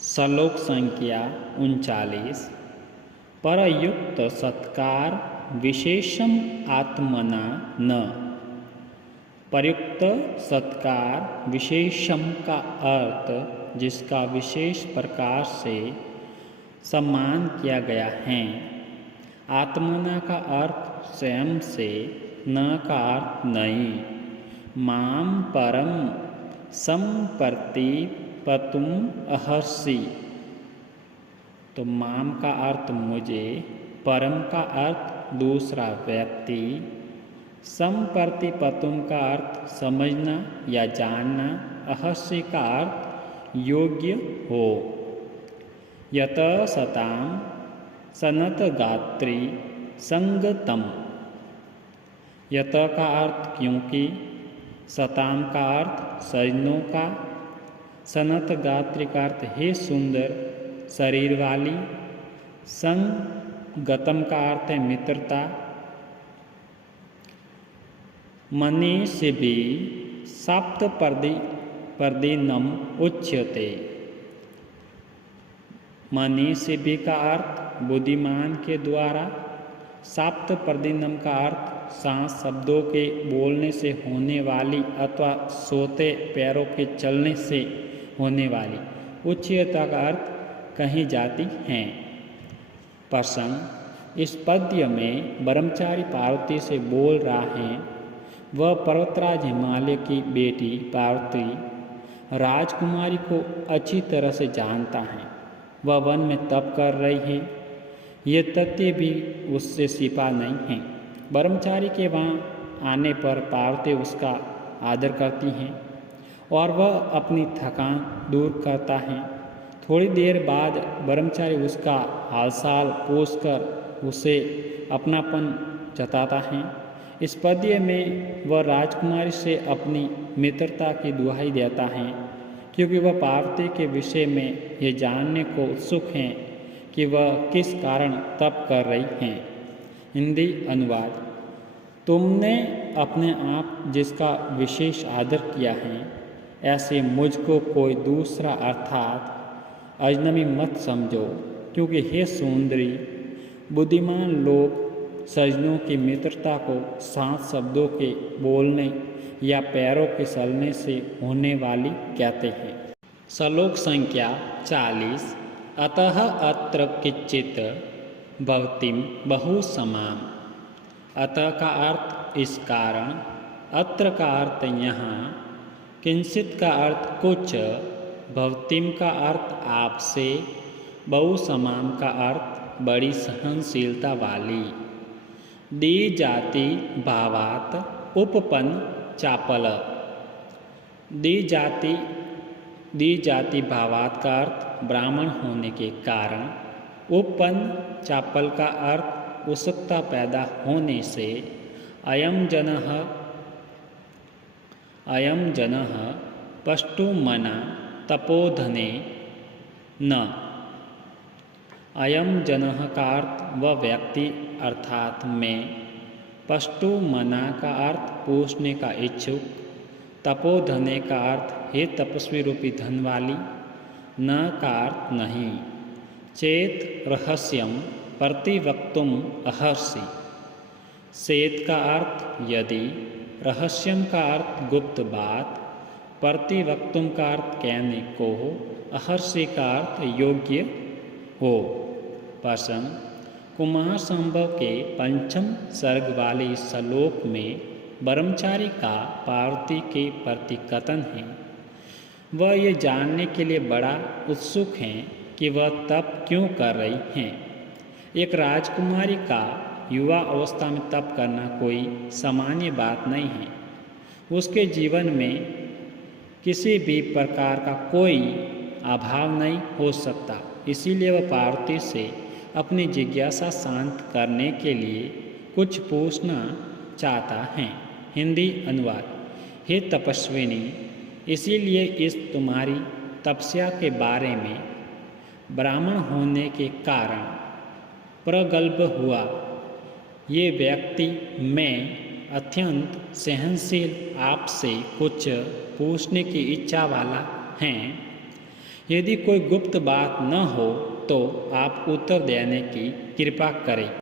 श्लोक संख्या 39। परयुक्त सत्कार विशेषम आत्मना न। परयुक्त सत्कार विशेषम का अर्थ जिसका विशेष प्रकार से सम्मान किया गया है। आत्मना का अर्थ स्वयं से, न का अर्थ नहीं। माम परम संप्रति पतुम अहर्षि। तो माम का अर्थ मुझे, परम का अर्थ दूसरा व्यक्ति, संप्रति पतुम का अर्थ समझना या जानना, अहर्षि का अर्थ योग्य हो। यत सताम सनत गात्री संगतम। यत का अर्थ क्योंकि, सताम का अर्थ सजनों का, सनत गात्री का अर्थ हे सुंदर शरीर वाली, संग गतम का अर्थ है मित्रता। मनी से भी सप्त परदीनम उच्यते। मनी से भी का अर्थ बुद्धिमान के द्वारा, सप्त परदीनम का अर्थ 7 शब्दों के बोलने से होने वाली अथवा सोते पैरों के चलने से होने वाली। उच्चता का अर्थ कहीं जाती हैं। प्रसंग, इस पद्य में ब्रह्मचारी पार्वती से बोल रहा है। वह पर्वतराज हिमालय की बेटी पार्वती राजकुमारी को अच्छी तरह से जानता है। वह वन में तप कर रही है। ये तथ्य भी उससे छिपा नहीं है। ब्रह्मचारी के वहाँ आने पर पार्वती उसका आदर करती हैं और वह अपनी थकान दूर करता है। थोड़ी देर बाद ब्रह्मचारी उसका हालचाल पूछकर उसे अपनापन जताता है। इस पद्य में वह राजकुमारी से अपनी मित्रता की दुहाई देता है, क्योंकि वह पार्वती के विषय में ये जानने को उत्सुक हैं कि वह किस कारण तप कर रही हैं। हिंदी अनुवाद। तुमने अपने आप जिसका विशेष आदर किया है, ऐसे मुझको कोई दूसरा अर्थात अजनबी मत समझो, क्योंकि हे सुंदरी, बुद्धिमान लोग सज्जनों की मित्रता को 7 शब्दों के बोलने या पैरों के चलने से होने वाली कहते हैं। श्लोक संख्या 40। अतः अत्र किंचित भवतीम बहु समाम। अतः का अर्थ इस कारण, अत्र का अर्थ यहाँ, किंचित का अर्थ कुछ, भवतीम का अर्थ आपसे, बहु समाम का अर्थ बड़ी सहनशीलता वाली। दी जाति भावात उपपन्न चापल। दी जाति भावात का अर्थ ब्राह्मण होने के कारण, उपपन्न चापल का अर्थ उत्सुकता पैदा होने से। अयम जनः पष्टुमना तपोधने न। अयम जनः का अर्थ वह व्यक्ति अर्थात मैं, पष्टुमना का अर्थ पूछने का इच्छुक, तपोधने का अर्थ हे तपस्वी रूपी धन वाली, न का अर्थ नहीं। चेत रहस्यम प्रतिवक्तुम अहर्षि। चेत का अर्थ यदि, रहस्यम का अर्थ गुप्त बात, प्रतिवक्तुम का अर्थ कहने को, अहर्षि का अर्थ योग्य हो। प्रसंग, कुमार संभव के 5th सर्ग वाले इस श्लोक में ब्रह्मचारी का पार्वती के प्रति कथन है। वह ये जानने के लिए बड़ा उत्सुक हैं कि वह तप क्यों कर रही हैं। एक राजकुमारी का युवा अवस्था में तप करना कोई सामान्य बात नहीं है। उसके जीवन में किसी भी प्रकार का कोई अभाव नहीं हो सकता। इसीलिए वह पार्वती से अपनी जिज्ञासा शांत करने के लिए कुछ पूछना चाहता है। हिंदी अनुवाद। हे तपस्विनी, इसीलिए इस तुम्हारी तपस्या के बारे में ब्राह्मण होने के कारण प्रगल्भ हुआ। ये व्यक्ति मैं अत्यंत सहनशील आपसे कुछ पूछने की इच्छा वाला हैं। यदि कोई गुप्त बात न हो तो आप उत्तर देने की कृपा करें।